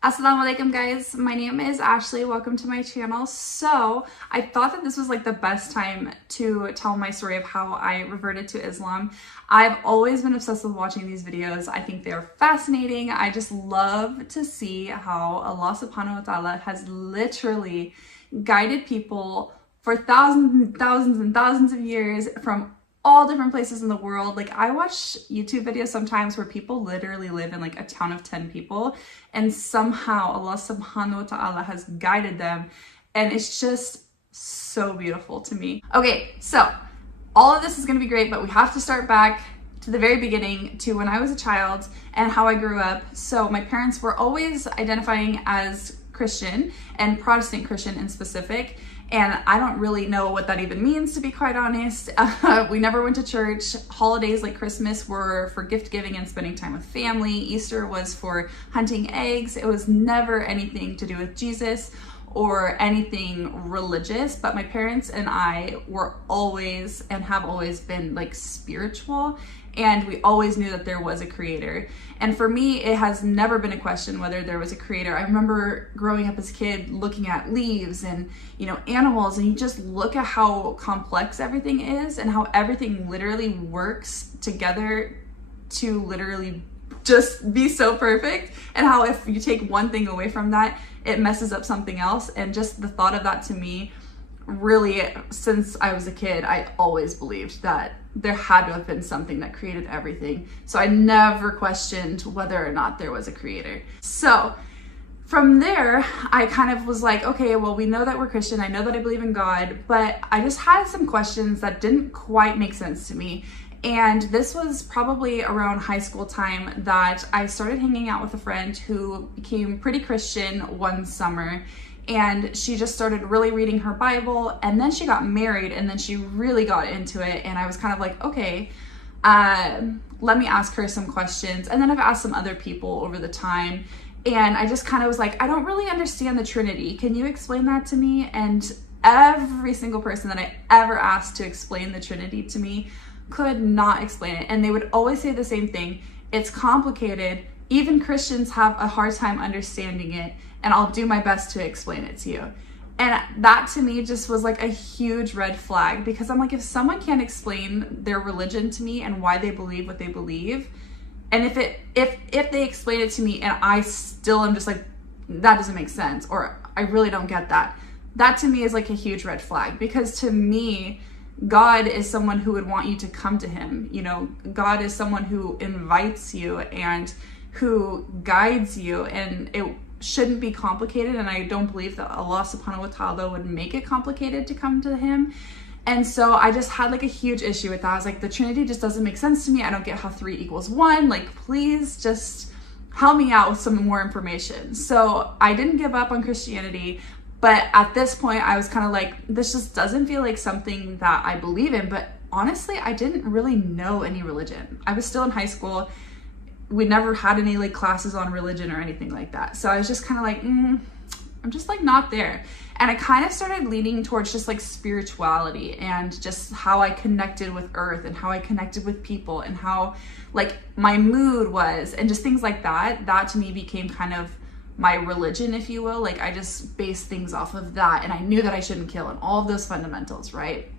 Assalamu alaikum guys, my name is Ashley, welcome to my channel. So I thought that this was like the best time to tell my story of how I reverted to Islam. I've always been obsessed with watching these videos. I think they're fascinating. I just love to see how Allah subhanahu wa ta'ala has literally guided people for thousands and thousands and thousands of years from all different places in the world. Like, I watch YouTube videos sometimes where people literally live in like a town of 10 people and somehow Allah subhanahu wa ta'ala has guided them, and it's just so beautiful to me. Okay, so all of this is going to be great, but we have to start back to the very beginning, to when I was a child and how I grew up. So my parents were always identifying as Christian, and Protestant Christian in specific. And I don't really know what that even means, to be quite honest. We never went to church. Holidays like Christmas were for gift giving and spending time with family. Easter was for hunting eggs. It was never anything to do with Jesus or anything religious. But my parents and I were always and have always been like spiritual. And we always knew that there was a creator. And for me, it has never been a question whether there was a creator. I remember growing up as a kid looking at leaves and, animals, and you just look at how complex everything is and how everything literally works together to literally just be so perfect, and how if you take one thing away from that, it messes up something else. And just the thought of that, to me, really, since I was a kid, I always believed that there had to have been something that created everything. So I never questioned whether or not there was a creator. So from there, I kind of was like, okay, well, we know that we're Christian. I know that I believe in God, but I just had some questions that didn't quite make sense to me. And this was probably around high school time that I started hanging out with a friend who became pretty Christian one summer. And she just started really reading her Bible, and then she got married, and then she really got into it. And I was kind of like, okay, let me ask her some questions. And then I've asked some other people over the time, and I just kind of was like, I don't really understand the Trinity. Can you explain that to me? And every single person that I ever asked to explain the Trinity to me could not explain it. And they would always say the same thing: it's complicated. Even Christians have a hard time understanding it, and I'll do my best to explain it to you. And that to me just was like a huge red flag, because I'm like, if someone can't explain their religion to me and why they believe what they believe, and if they explain it to me and I still am just like, that doesn't make sense, or I really don't get that, that to me is like a huge red flag. Because to me, God is someone who would want you to come to him. God is someone who invites you and who guides you, and it shouldn't be complicated. And I don't believe that Allah subhanahu wa ta'ala would make it complicated to come to him. And so I just had like a huge issue with that. I was like, the Trinity just doesn't make sense to me. I don't get how 3 equals 1. Like, please just help me out with some more information. So I didn't give up on Christianity, but at this point I was kind of like, this just doesn't feel like something that I believe in. But honestly, I didn't really know any religion. I was still in high school. We never had any like classes on religion or anything like that. So I was just kind of like, I'm just like not there. And I kind of started leaning towards just like spirituality and just how I connected with earth and how I connected with people and how like my mood was, and just things like that. That to me became kind of my religion, if you will. Like, I just based things off of that, and I knew that I shouldn't kill and all of those fundamentals, right?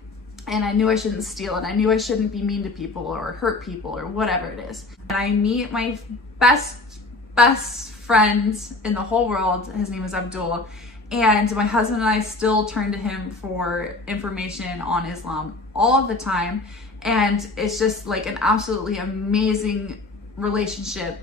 And I knew I shouldn't steal, and I knew I shouldn't be mean to people or hurt people or whatever it is. And I meet my best friend in the whole world. His name is Abdul. And my husband and I still turn to him for information on Islam all of the time. And it's just like an absolutely amazing relationship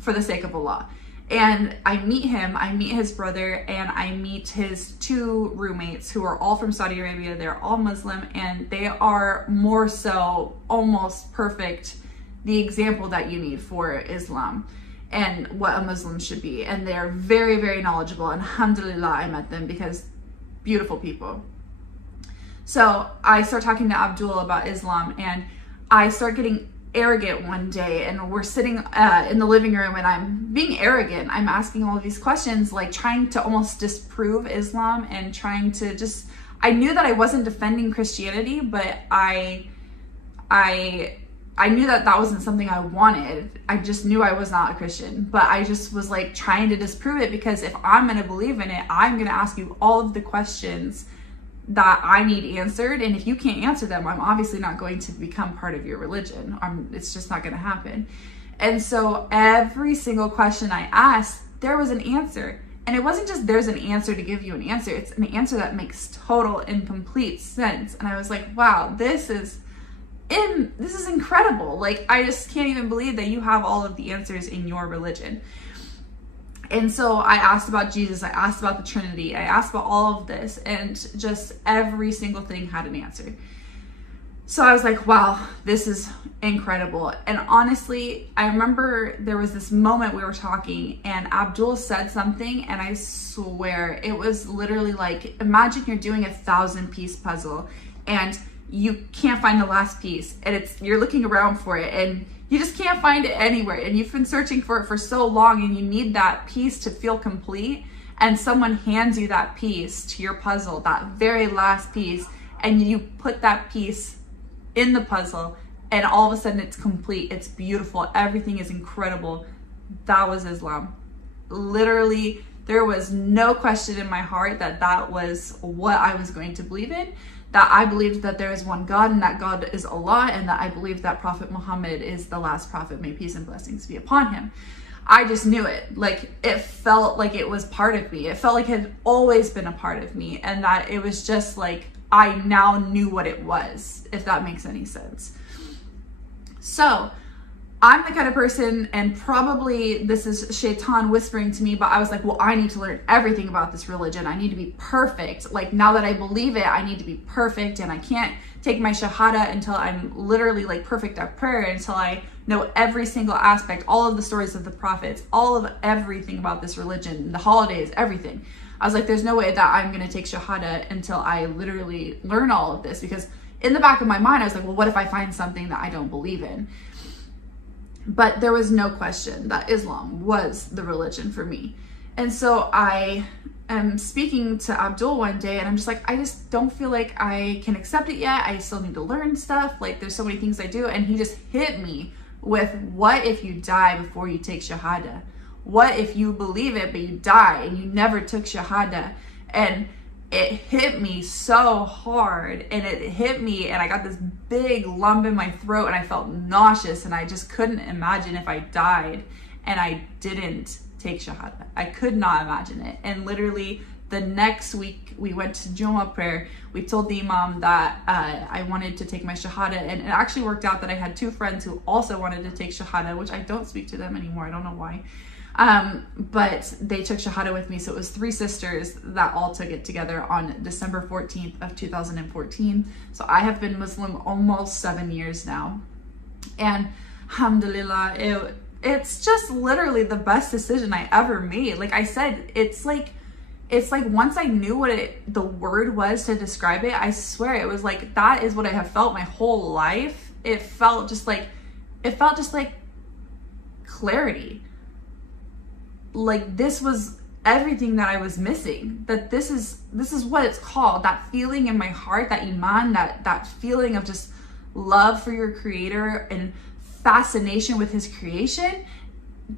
for the sake of Allah. And I meet him, I meet his brother, and I meet his 2 roommates who are all from Saudi Arabia. They're all Muslim, and they are more so almost perfect, the example that you need for Islam and what a Muslim should be. And they're very, very knowledgeable. And alhamdulillah, I met them, because beautiful people. So I start talking to Abdul about Islam, and I start getting arrogant one day, and we're sitting in the living room, and I'm being arrogant. I'm asking all of these questions, like trying to almost disprove Islam and trying to just, I knew that I wasn't defending Christianity, but I I knew that that wasn't something I wanted. I just knew I was not a Christian, but I just was like trying to disprove it, because if I'm going to believe in it, I'm going to ask you all of the questions that I need answered. And if you can't answer them, I'm obviously not going to become part of your religion. It's just not going to happen. And so every single question I asked, there was an answer. And it wasn't just there's an answer to give you an answer. It's an answer that makes total and complete sense. And I was like, wow, this is incredible. Like, I just can't even believe that you have all of the answers in your religion. And so I asked about Jesus, I asked about the Trinity, I asked about all of this, and just every single thing had an answer. So I was like, wow, this is incredible. And honestly, I remember there was this moment we were talking and Abdul said something, and I swear it was literally like, imagine you're doing a 1,000-piece puzzle and you can't find the last piece, and you're looking around for it and you just can't find it anywhere, and you've been searching for it for so long, and you need that piece to feel complete, and someone hands you that piece to your puzzle, that very last piece, and you put that piece in the puzzle, and all of a sudden it's complete, it's beautiful, everything is incredible. That was Islam. Literally, there was no question in my heart that that was what I was going to believe in, that I believed that there is one God, and that God is Allah, and that I believed that Prophet Muhammad is the last prophet, may peace and blessings be upon him. I just knew it. Like, it felt like it was part of me. It felt like it had always been a part of me, and that it was just like, I now knew what it was, if that makes any sense. So I'm the kind of person, and probably this is Shaitan whispering to me, but I was like, well, I need to learn everything about this religion. I need to be perfect. Like, now that I believe it, I need to be perfect, and I can't take my shahada until I'm literally like perfect at prayer, until I know every single aspect, all of the stories of the prophets, all of everything about this religion, the holidays, everything. I was like, there's no way that I'm going to take shahada until I literally learn all of this, because in the back of my mind, I was like, well, what if I find something that I don't believe in? But there was no question that Islam was the religion for me. And so I am speaking to Abdul one day, and I'm just like, I just don't feel like I can accept it yet. I still need to learn stuff. Like, there's so many things I do. And he just hit me with, what if you die before you take shahada? What if you believe it, but you die and you never took shahada? And it hit me so hard, and it hit me, and I got this big lump in my throat, and I felt nauseous, and I just couldn't imagine if I died and I didn't take shahada. I could not imagine it. And literally the next week we went to Jummah prayer. We told the imam that I wanted to take my shahada, and it actually worked out that I had two friends who also wanted to take shahada, which I don't speak to them anymore. I don't know why. But they took shahada with me. So it was 3 sisters that all took it together on December 14th of 2014. So I have been Muslim almost 7 years now. And alhamdulillah, it's just literally the best decision I ever made. Like I said, it's like once I knew what the word was to describe it, I swear it was like, that is what I have felt my whole life. It felt just like clarity. Like, this was everything that I was missing. That this is what it's called. That feeling in my heart, that iman, that feeling of just love for your creator and fascination with his creation.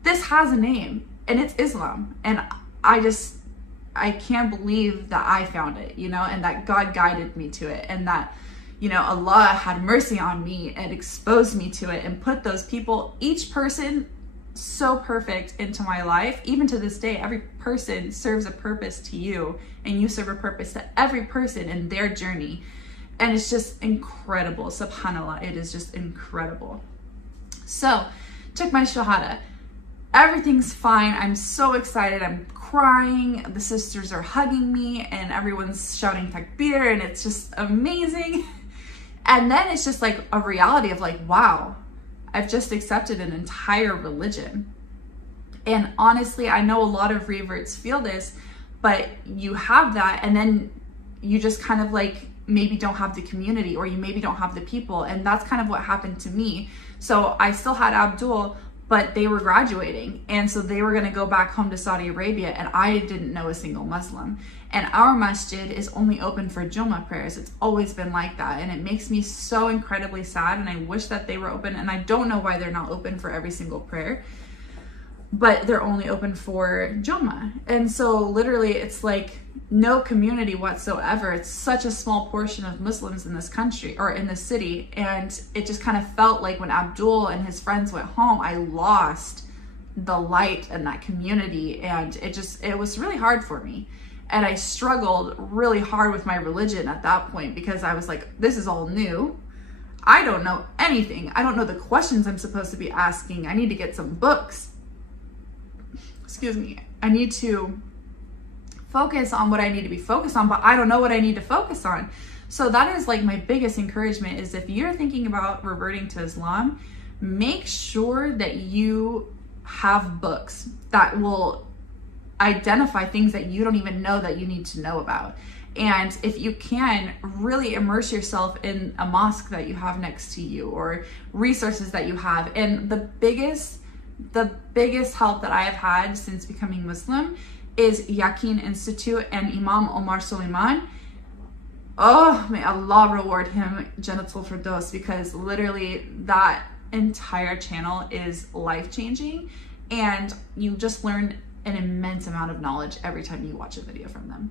This has a name, and it's Islam. And I can't believe that I found it, and that God guided me to it, and that, Allah had mercy on me and exposed me to it and put those people, each person so perfect, into my life. Even to this day, every person serves a purpose to you, and you serve a purpose to every person in their journey. And it's just incredible. Subhanallah, it is just incredible. So, took my shahada. Everything's fine. I'm so excited. I'm crying. The sisters are hugging me, and everyone's shouting takbir, and it's just amazing. And then it's just like a reality of like, wow, I've just accepted an entire religion. And honestly, I know a lot of reverts feel this, but you have that, and then you just kind of like maybe don't have the community, or you maybe don't have the people. And that's kind of what happened to me. So I still had Abdul, but they were graduating, and so they were going to go back home to Saudi Arabia, and I didn't know a single Muslim. And our masjid is only open for Jummah prayers. It's always been like that, and it makes me so incredibly sad, and I wish that they were open, and I don't know why they're not open for every single prayer, but they're only open for Jummah. And so literally it's like no community whatsoever. It's such a small portion of Muslims in this country, or in this city, and it just kind of felt like when Abdul and his friends went home, I lost the light in that community, and it was really hard for me. And I struggled really hard with my religion at that point, because I was like, this is all new. I don't know anything. I don't know the questions I'm supposed to be asking. I need to get some books. Excuse me. I need to focus on what I need to be focused on, but I don't know what I need to focus on. So that is like my biggest encouragement, is if you're thinking about reverting to Islam, make sure that you have books that will identify things that you don't even know that you need to know about. And if you can, really immerse yourself in a mosque that you have next to you, or resources that you have. And the biggest help that I have had since becoming Muslim is Yaqeen Institute and Imam Omar Suleiman. Oh, may Allah reward him Jannatul Firdaus, because literally that entire channel is life-changing, and you just learn an immense amount of knowledge every time you watch a video from them.